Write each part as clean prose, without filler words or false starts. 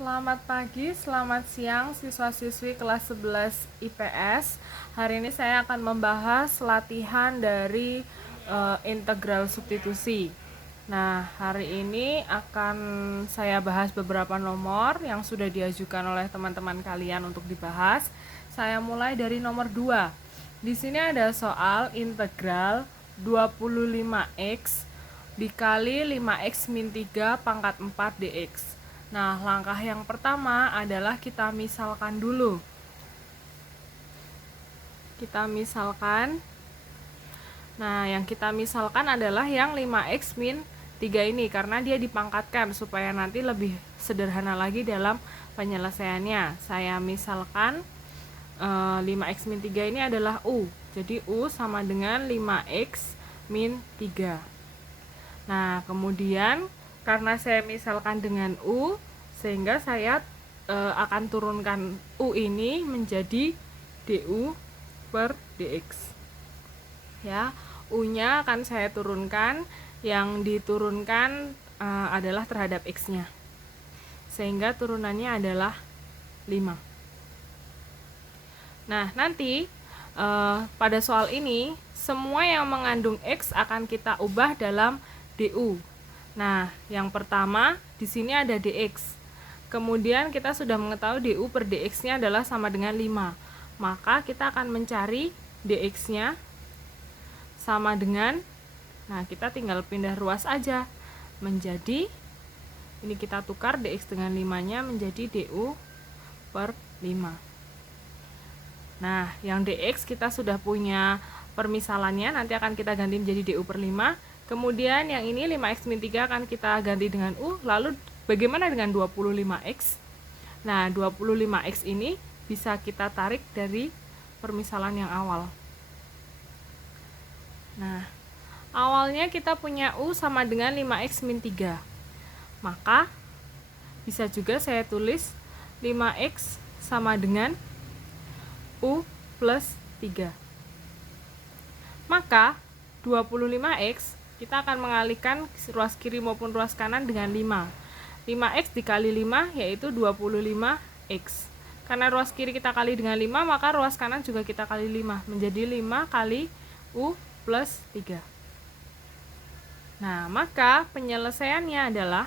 Selamat pagi, selamat siang siswa-siswi kelas 11 IPS. Hari ini saya akan membahas latihan dari integral substitusi. Nah, hari ini akan saya bahas beberapa nomor yang sudah diajukan oleh teman-teman kalian untuk dibahas. Saya mulai dari nomor 2. Di sini ada soal integral 25x dikali 5x min 3 pangkat 4 dx. Nah, langkah yang pertama adalah kita misalkan dulu. Nah, yang kita misalkan adalah yang 5x min 3 ini karena dia dipangkatkan supaya nanti lebih sederhana lagi dalam penyelesaiannya. Saya misalkan 5x min 3 ini adalah U. Jadi U sama dengan 5x min 3. Nah, kemudian karena saya misalkan dengan U, sehingga saya akan turunkan U ini menjadi DU per DX. Ya, U-nya akan saya turunkan, yang diturunkan adalah terhadap X-nya. Sehingga turunannya adalah 5. Nah, nanti pada soal ini, semua yang mengandung X akan kita ubah dalam DU. Nah, yang pertama di sini ada dx. Kemudian kita sudah mengetahui du per dx-nya adalah sama dengan 5. Maka kita akan mencari dx-nya sama dengan, nah kita tinggal pindah ruas aja menjadi, ini kita tukar dx dengan 5-nya menjadi du per 5. Nah, yang dx kita sudah punya permisalannya, nanti akan kita ganti menjadi du per 5. Kemudian yang ini 5x min 3 akan kita ganti dengan U. Lalu bagaimana dengan 25x? Nah, 25x ini bisa kita tarik dari permisalan yang awal. Nah, awalnya kita punya U sama dengan 5x min 3. Maka bisa juga saya tulis 5x sama dengan U plus 3. Maka 25x kita akan mengalihkan ruas kiri maupun ruas kanan dengan 5. 5x dikali 5 yaitu 25x. Karena ruas kiri kita kali dengan 5, maka ruas kanan juga kita kali 5. Menjadi 5 kali U plus 3. Nah, maka penyelesaiannya adalah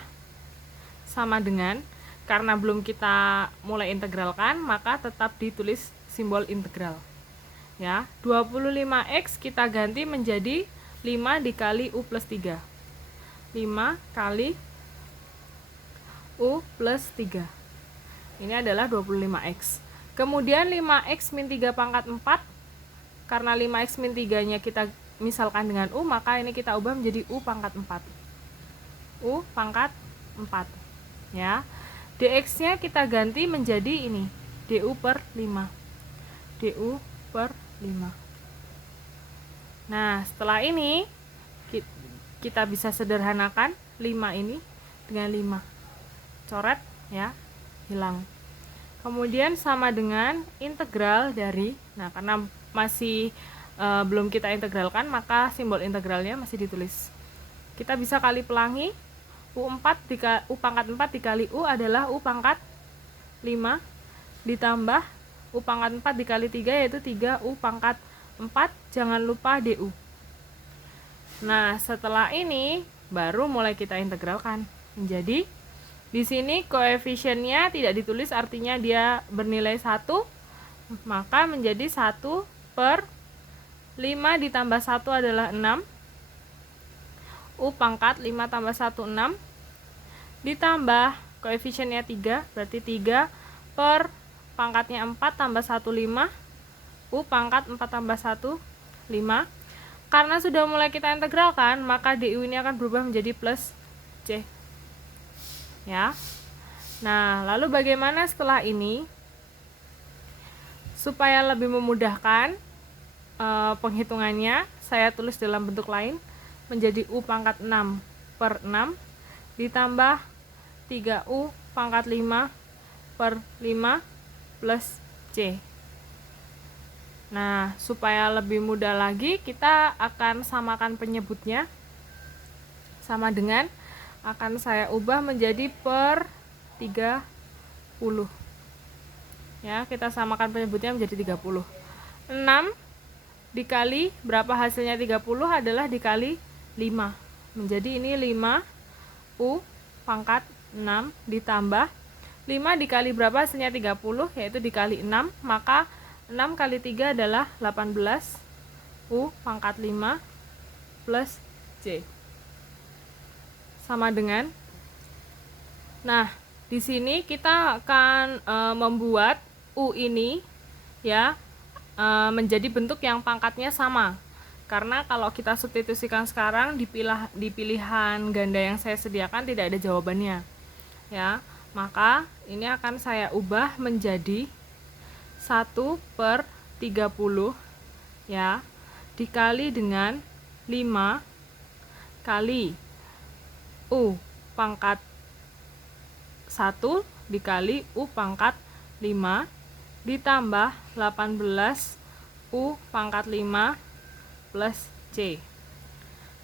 sama dengan, karena belum kita mulai integralkan, maka tetap ditulis simbol integral. Ya, 25x kita ganti menjadi 5 dikali U plus 3. 5 kali U plus 3. Ini adalah 25x. Kemudian 5x min 3 pangkat 4. Karena 5x min 3-nya kita misalkan dengan U, maka ini kita ubah menjadi U pangkat 4. U pangkat 4. Ya. dx-nya kita ganti menjadi ini, du per 5. Du per 5. Nah, setelah ini kita bisa sederhanakan 5 ini dengan 5. Coret ya, hilang. Kemudian sama dengan integral dari, nah karena masih belum kita integralkan, maka simbol integralnya masih ditulis. Kita bisa kali pelangi, U pangkat 4 dikali U adalah U pangkat 5 ditambah U pangkat 4 dikali 3 yaitu 3 U pangkat 4, jangan lupa du. Nah, setelah ini baru mulai kita integralkan. Jadi di sini koefisiennya tidak ditulis, artinya dia bernilai 1, maka menjadi 1 per 5 ditambah 1 adalah 6. U pangkat 5 tambah 1, 6. Ditambah koefisiennya 3, berarti 3 per pangkatnya 4 tambah 1, 5. U pangkat 4 tambah 1, 5. Karena sudah mulai kita integralkan, maka du ini akan berubah menjadi plus C. Ya. Nah, lalu bagaimana setelah ini? Supaya lebih memudahkan penghitungannya, saya tulis dalam bentuk lain menjadi U pangkat 6 per 6 ditambah 3U pangkat 5 per 5 plus C. Nah, supaya lebih mudah lagi, kita akan samakan penyebutnya. Sama dengan, akan saya ubah menjadi per 3 Ya, kita samakan penyebutnya menjadi 30. 6 dikali berapa hasilnya 30 adalah dikali 5. Menjadi ini 5 U pangkat 6 ditambah 5 dikali berapa hasilnya 30, yaitu dikali 6, maka 6 kali 3 adalah 18 U pangkat 5 plus C. Sama dengan, nah di sini kita akan membuat U ini ya menjadi bentuk yang pangkatnya sama. Karena kalau kita substitusikan sekarang di pilihan ganda yang saya sediakan tidak ada jawabannya. Ya, maka ini akan saya ubah menjadi 1/30 ya, dikali dengan 5 kali U pangkat 1 dikali U pangkat 5 ditambah 18 U pangkat 5 plus C.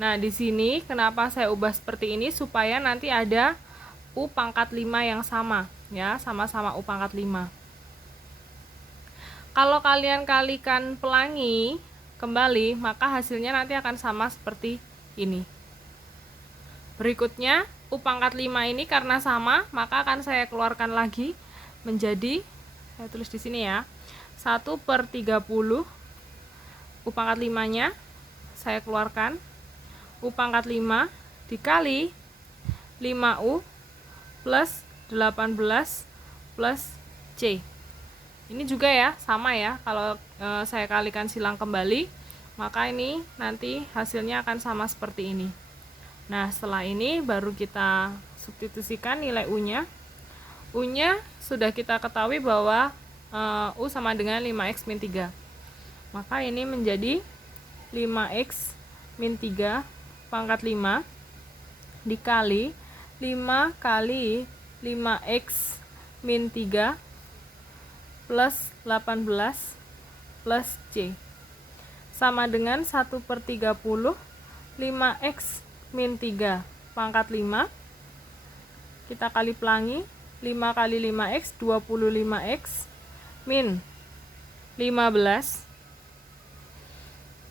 Nah, di sini kenapa saya ubah seperti ini, supaya nanti ada U pangkat 5 yang sama ya, sama-sama U pangkat 5. Kalau kalian kalikan pelangi kembali, maka hasilnya nanti akan sama seperti ini. Berikutnya U pangkat 5 ini karena sama, maka akan saya keluarkan lagi menjadi, saya tulis di sini ya, 1/30 U pangkat 5-nya saya keluarkan, U pangkat 5 dikali 5U plus 18 plus C. Ini juga ya, sama ya, kalau saya kalikan silang kembali, maka ini nanti hasilnya akan sama seperti ini. Nah, setelah ini baru kita substitusikan nilai U-nya. U-nya sudah kita ketahui bahwa U sama dengan 5x min 3. Maka ini menjadi 5x min 3 pangkat 5 dikali 5 kali 5x min 3 plus 18 plus C. Sama dengan 1/30 5x min 3 pangkat 5. Kita kali pelangi, 5 kali 5x 25x min 15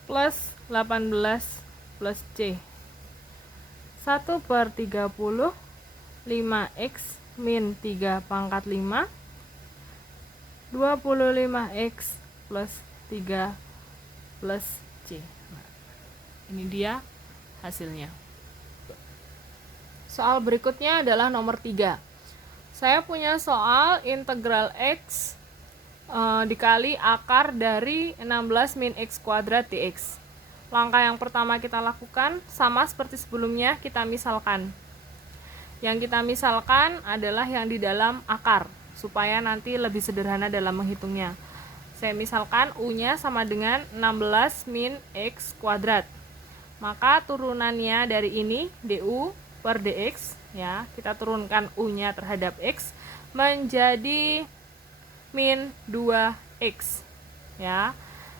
plus 18 plus C. 1/30 5x min 3 pangkat 5 25x plus 3 plus C. Nah, ini dia hasilnya. Soal berikutnya adalah nomor 3. Saya punya soal integral X dikali akar dari 16 min X kuadrat dx. Langkah yang pertama kita lakukan sama seperti sebelumnya, kita misalkan. Yang kita misalkan adalah yang di dalam akar, supaya nanti lebih sederhana dalam menghitungnya. Saya misalkan U-nya sama dengan 16 min X kuadrat. Maka turunannya dari ini du per dx ya, kita turunkan U-nya terhadap X menjadi min 2x ya.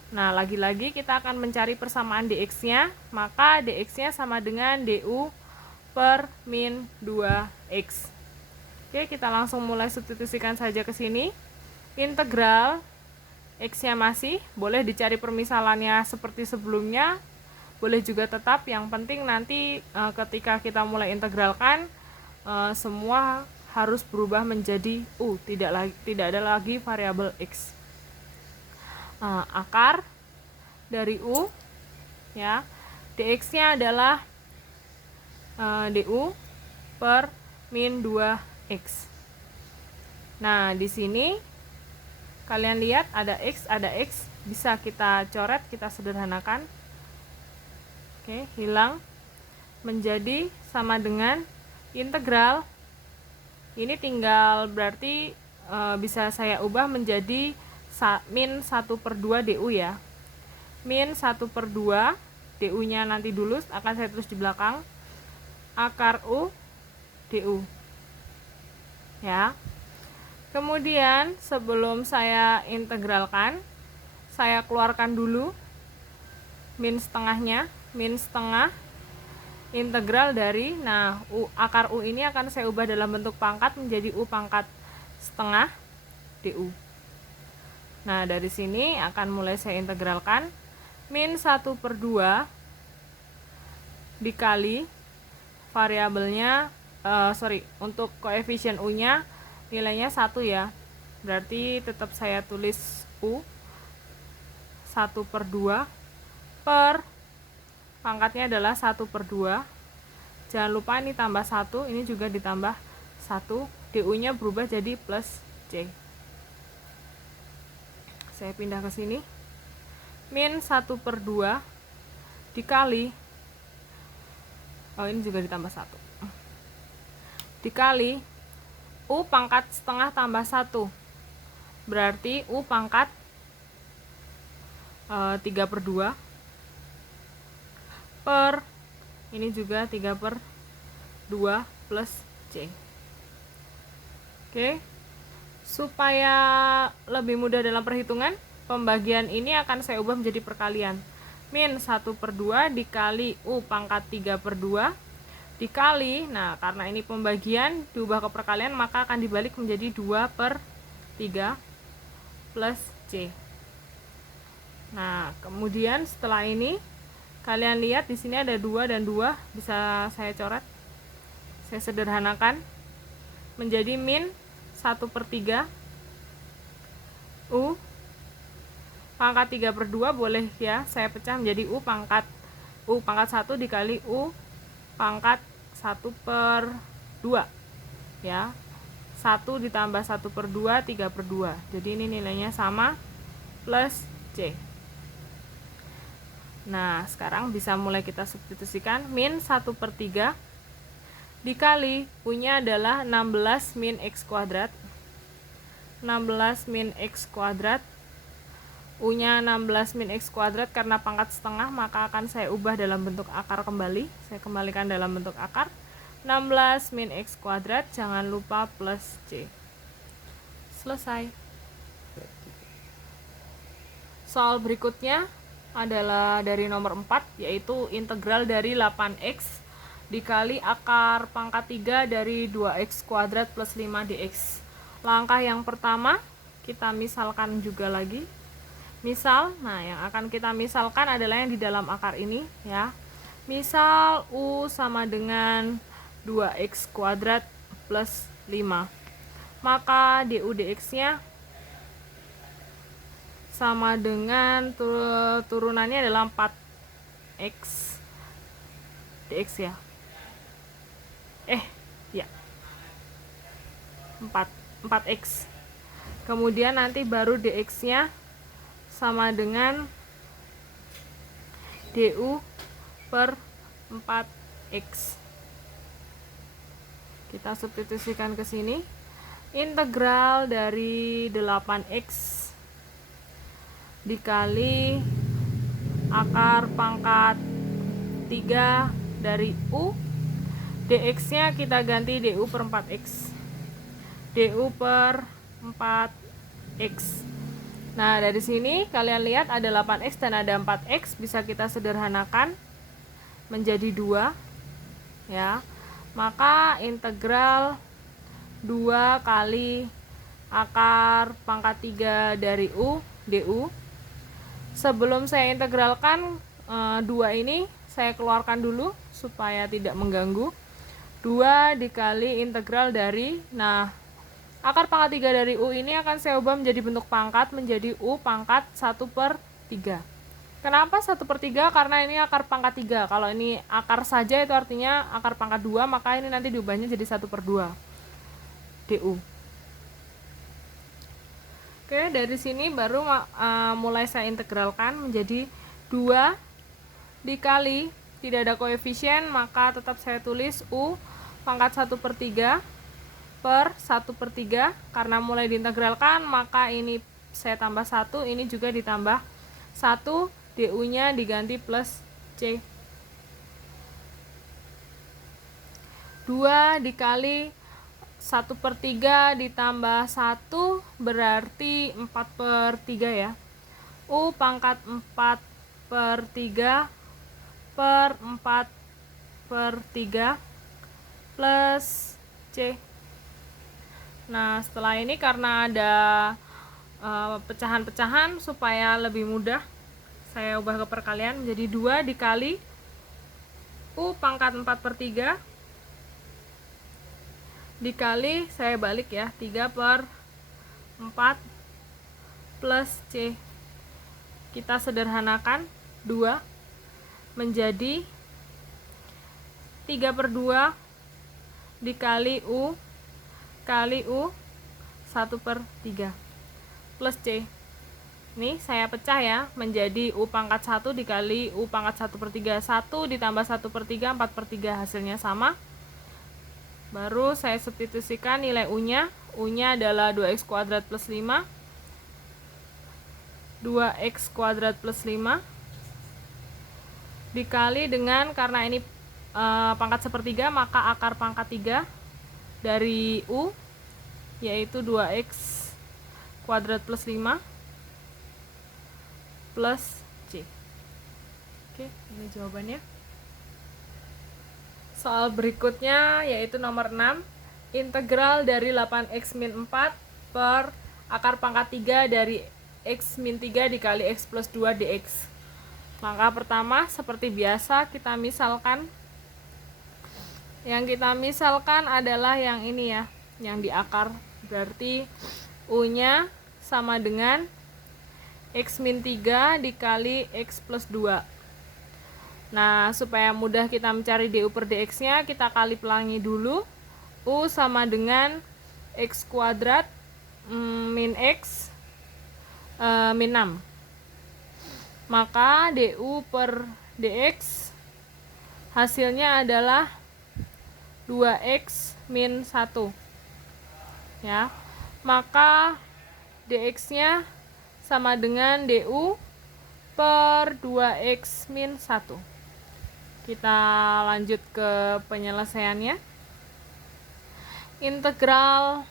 Nah, lagi-lagi kita akan mencari persamaan dx-nya, maka dx-nya sama dengan du per min 2x. Oke, kita langsung mulai substitusikan saja ke sini. Integral x-nya masih boleh dicari permisalannya seperti sebelumnya, boleh juga tetap, yang penting nanti ketika kita mulai integralkan semua harus berubah menjadi U, tidak ada lagi variabel X. Akar dari U ya, dx-nya adalah du per min 2x. Nah, di sini kalian lihat ada x, bisa kita coret, kita sederhanakan. Oke, hilang menjadi sama dengan integral. Ini tinggal berarti bisa saya ubah menjadi min 1/2 du ya. Min 1/2 du-nya nanti dulu akan saya tulis di belakang. Akar U du. Ya. Kemudian sebelum saya integralkan, saya keluarkan dulu min setengahnya, min setengah integral dari, akar U ini akan saya ubah dalam bentuk pangkat menjadi U pangkat setengah DU. Nah, dari sini akan mulai saya integralkan. Min 1/2 dikali variabelnya, untuk koefisien U-nya nilainya 1 ya. Berarti tetap saya tulis U 1/2 per pangkatnya adalah 1/2. Jangan lupa ini tambah 1, ini juga ditambah 1. DU-nya berubah jadi plus C. Saya pindah ke sini. Min 1/2 dikali, ini juga ditambah 1. Dikali U pangkat setengah tambah 1. Berarti U pangkat 3/2 per, ini juga 3/2 plus C. Oke. Supaya lebih mudah dalam perhitungan, pembagian ini akan saya ubah menjadi perkalian. Min 1/2 dikali U pangkat 3/2 dikali, nah karena ini pembagian diubah ke perkalian, maka akan dibalik menjadi 2/3 plus C. Nah, kemudian setelah ini kalian lihat di sini ada 2 dan 2, bisa saya coret. Saya sederhanakan menjadi min 1/3 U pangkat 3/2, boleh ya saya pecah menjadi U pangkat 1 dikali U pangkat 1/2 ya. 1 ditambah 1/2 3/2. Jadi ini nilainya sama plus C. Nah, sekarang bisa mulai kita substitusikan. Min 1/3 dikali U-nya adalah 16 min X kuadrat. 16 min X kuadrat. U-nya 16 min X kuadrat, karena pangkat setengah maka akan saya ubah dalam bentuk akar kembali. Saya kembalikan dalam bentuk akar. 16 min X kuadrat, jangan lupa plus C. Selesai. Soal berikutnya adalah dari nomor 4, yaitu integral dari 8X dikali akar pangkat 3 dari 2X kuadrat plus 5 dx. Langkah yang pertama, kita misalkan juga lagi. Misal, nah yang akan kita misalkan adalah yang di dalam akar ini ya. Misal U sama dengan 2X kuadrat plus 5. Maka DU dx-nya sama dengan turunannya adalah 4X dx ya. Ya. 4X. Kemudian nanti baru dx-nya sama dengan DU per 4X. Kita substitusikan ke sini. Integral dari 8X dikali akar pangkat 3 dari U. dx-nya kita ganti DU per 4X. DU per 4X. Nah, dari sini kalian lihat ada 8X dan ada 4X, bisa kita sederhanakan menjadi 2 ya. Maka integral 2 kali akar pangkat 3 dari U DU. Sebelum saya integralkan 2 ini saya keluarkan dulu supaya tidak mengganggu. 2 dikali integral dari, nah akar pangkat 3 dari U ini akan saya ubah menjadi bentuk pangkat, menjadi U pangkat 1/3. Kenapa 1/3? Karena ini akar pangkat 3. Kalau ini akar saja itu artinya akar pangkat 2, maka ini nanti diubahnya jadi 1/2 DU. Oke, dari sini baru mulai saya integralkan menjadi 2 dikali, tidak ada koefisien, maka tetap saya tulis U pangkat 1/3 per 1/3. Karena mulai diintegralkan, maka ini saya tambah 1, ini juga ditambah 1, DU-nya diganti plus C. 2 dikali 1/3 ditambah 1 berarti 4/3 ya. U pangkat 4/3 per 4/3 plus C. Nah, setelah ini karena ada pecahan-pecahan supaya lebih mudah, saya ubah ke perkalian menjadi 2 dikali U pangkat 4/3 dikali, saya balik ya, 3/4 plus C. Kita sederhanakan 2 menjadi 3/2 dikali U kali U 1/3 plus C. Ini saya pecah ya, menjadi U pangkat 1 dikali U pangkat 1/3. 1 ditambah 1/3, 4/3, hasilnya sama. Baru saya substitusikan nilai U-nya. U-nya adalah 2x kuadrat plus 5. 2x kuadrat plus 5 dikali dengan, karena ini pangkat sepertiga, maka akar pangkat 3 dari U, yaitu 2x kuadrat plus 5 plus C. Oke, ini jawabannya. Soal berikutnya yaitu nomor 6. Integral dari 8x min 4 per akar pangkat 3 dari x min 3 dikali x plus 2 dx. Langkah pertama, seperti biasa, kita misalkan. Yang kita misalkan adalah yang ini ya, yang di akar. Berarti U-nya sama dengan x min 3 dikali x plus 2. Nah, supaya mudah kita mencari du per dx nya, kita kali pelangi dulu. U sama dengan x kuadrat min x min 6. Maka du per dx hasilnya adalah 2x min 1 ya. Maka dx nya sama dengan du per 2x min 1. Kita lanjut ke penyelesaiannya. Integral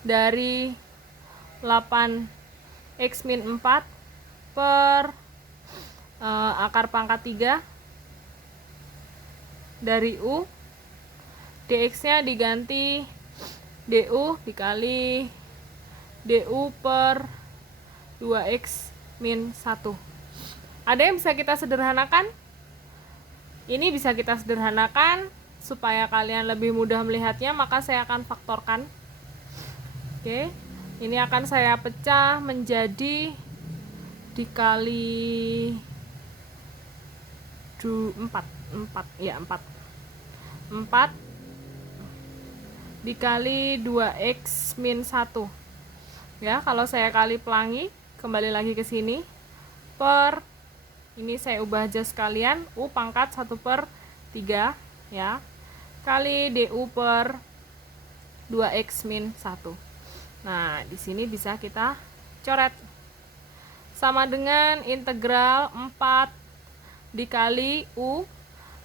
dari 8x min 4 per akar pangkat 3 dari U, dx-nya diganti du dikali du per 2x min 1. Ada yang bisa kita sederhanakan? Ini bisa kita sederhanakan supaya kalian lebih mudah melihatnya, maka saya akan faktorkan. Oke, ini akan saya pecah menjadi dikali 4 dikali 2x min 1 ya. Kalau saya kali pelangi, kembali lagi ke sini, per, ini saya ubah aja sekalian, U pangkat 1/3 ya, kali du per 2x min 1. Nah, di sini bisa kita coret. Sama dengan integral 4 dikali U.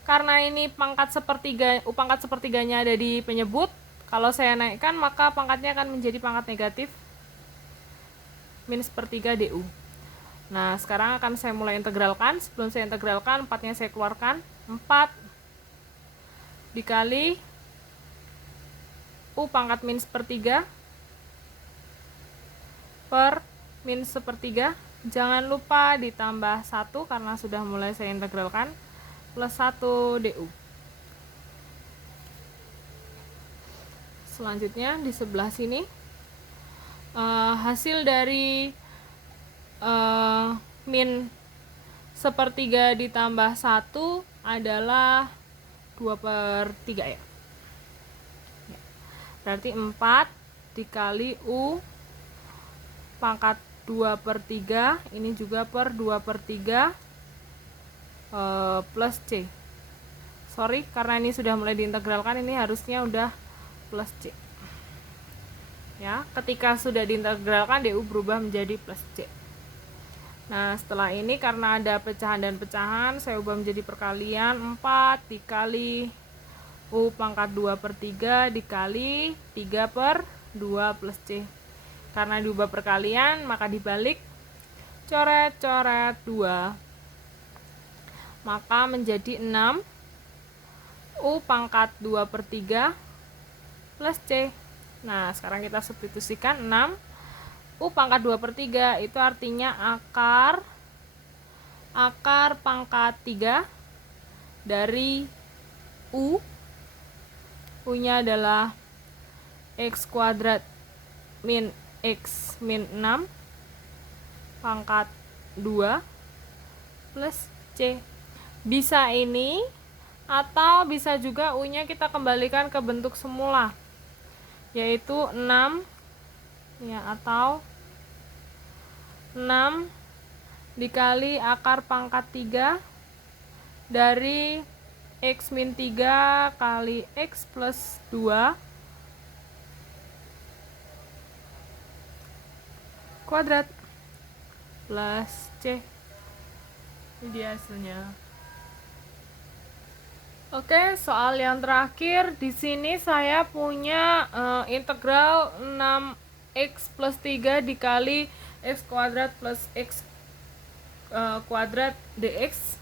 Karena ini pangkat sepertiga, U pangkat sepertiganya ada di penyebut. Kalau saya naikkan, maka pangkatnya akan menjadi pangkat negatif min 1/3 du. Nah, sekarang akan saya mulai integralkan. Sebelum saya integralkan, 4-nya saya keluarkan. 4 dikali U pangkat min 1/3 per min 1/3. Jangan lupa ditambah 1 karena sudah mulai saya integralkan, plus 1 du. Selanjutnya di sebelah sini, hasil dari min 1/3 ditambah 1 adalah 2/3 ya. Berarti 4 dikali U pangkat 2/3, ini juga per 2/3 plus C. Sorry, karena ini sudah mulai diintegralkan, ini harusnya udah plus C ya. Ketika sudah diintegralkan, du berubah menjadi plus C. Nah, setelah ini karena ada pecahan dan pecahan, saya ubah menjadi perkalian. 4 dikali U pangkat 2/3 dikali 3/2 plus C. Karena diubah perkalian, maka dibalik, coret-coret 2, maka menjadi 6 U pangkat 2/3 plus C. Nah, sekarang kita substitusikan 6 U pangkat 2/3 itu artinya akar pangkat 3 dari U. U-nya adalah X kuadrat min X min 6 pangkat 2 plus C. Bisa ini atau bisa juga U-nya kita kembalikan ke bentuk semula, yaitu 6 ya, atau 6 dikali akar pangkat 3 dari X min 3 kali X plus 2 kuadrat plus C. Ini dia hasilnya. Oke, soal yang terakhir di sini saya punya integral 6x plus 3 dikali x kuadrat plus x kuadrat dx,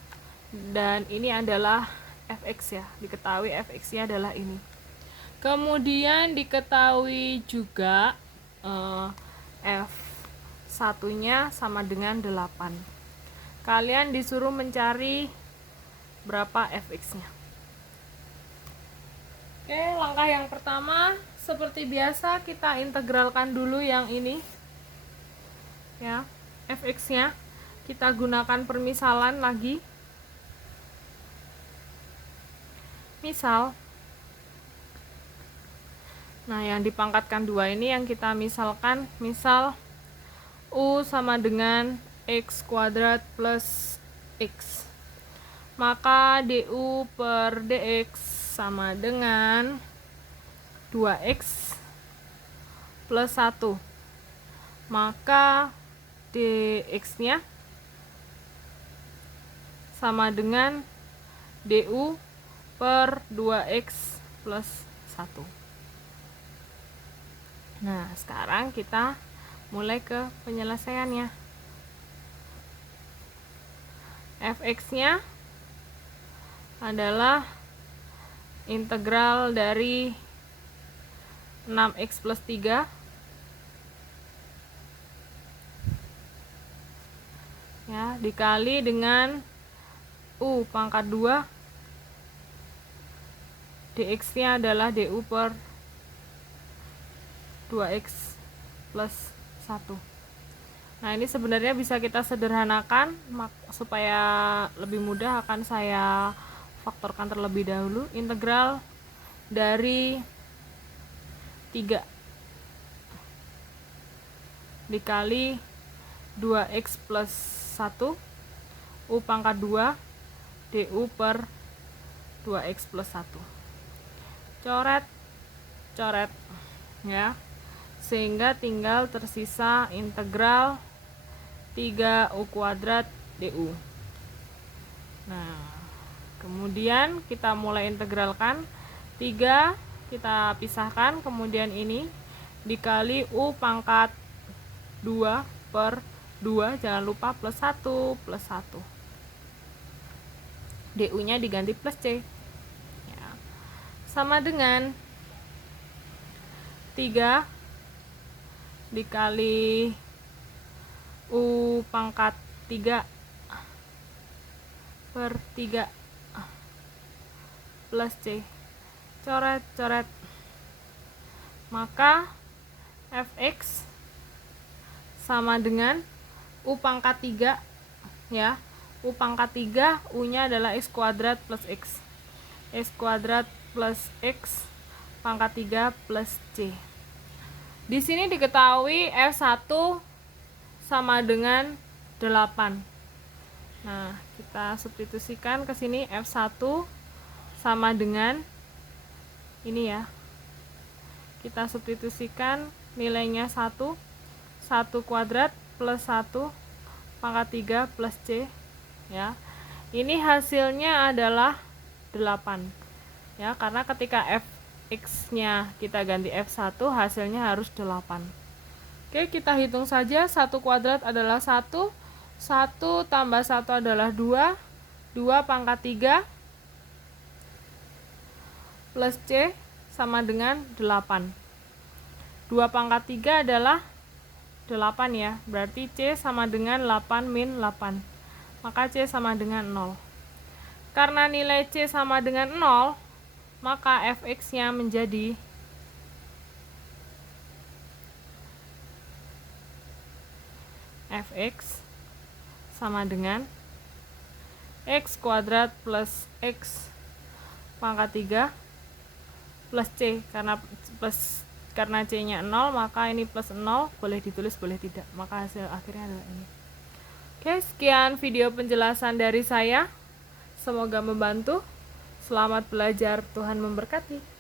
dan ini adalah fx ya, diketahui fx-nya adalah ini. Kemudian diketahui juga f1-nya sama dengan 8. Kalian disuruh mencari berapa fx-nya. Oke, langkah yang pertama seperti biasa kita integralkan dulu yang ini ya, fx-nya. Kita gunakan permisalan lagi. Misal, nah yang dipangkatkan 2 ini yang kita misalkan, misal U sama dengan X kuadrat plus X, maka du per dx sama dengan 2x plus 1, maka dx nya sama dengan du per 2x plus 1. Nah, sekarang kita mulai ke penyelesaiannya. Fx-nya adalah integral dari 6x plus 3 ya, dikali dengan U pangkat 2, dx-nya adalah du per 2x plus 1. Nah, ini sebenarnya bisa kita sederhanakan supaya lebih mudah, akan saya faktorkan terlebih dahulu. Integral dari 3 dikali 2x plus 1 U pangkat 2 du per 2x plus 1. Coret ya, sehingga tinggal tersisa integral 3u kuadrat du. Nah, kemudian kita mulai integralkan. 3 kita pisahkan, kemudian ini dikali u pangkat 2 per 2, jangan lupa plus 1 plus 1. du nya diganti plus c ya, sama dengan 3 dikali u pangkat 3 per 3 plus c. Coret, maka fx sama dengan u pangkat 3 ya, u pangkat 3 u nya adalah x kuadrat plus x, x kuadrat plus x pangkat 3 plus c. Di sini diketahui f1 sama dengan 8. Nah, kita substitusikan ke sini, f1 sama dengan ini ya. Kita substitusikan nilainya 1 kuadrat plus 1 pangkat 3 plus c ya. Ini hasilnya adalah 8 ya, karena ketika fx-nya kita ganti f1 hasilnya harus 8. Oke, kita hitung saja. 1 kuadrat adalah 1 tambah 1 adalah 2 pangkat 3 plus c sama dengan 8. 2 pangkat 3 adalah 8 ya. Berarti C sama dengan 8 min 8. Maka C sama dengan 0. Karena nilai C sama dengan 0, maka fx-nya menjadi fx sama dengan x kuadrat plus x pangkat 3 plus C. Karena C-nya 0, maka ini plus 0, boleh ditulis, boleh tidak. Maka hasil akhirnya adalah ini. Oke, sekian video penjelasan dari saya. Semoga membantu. Selamat belajar, Tuhan memberkati.